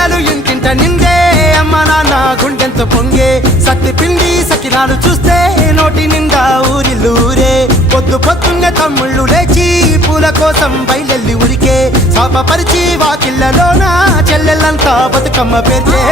పండగలు ఇంటింట నిందే అమ్మ నాన్న గుండెంత పొంగే సత్తి పిండి సకినాలు చూస్తే నోటి నిండా ఊరిల్లూరే పొద్దు పొద్దున్నే తమ్ముళ్ళు లేచి పూల కోసం బయలెల్లి ఉరికే శాపపరిచి వాకిళ్ళలోన చెల్లెళ్ళంతా బతుకమ్మ పేర్చే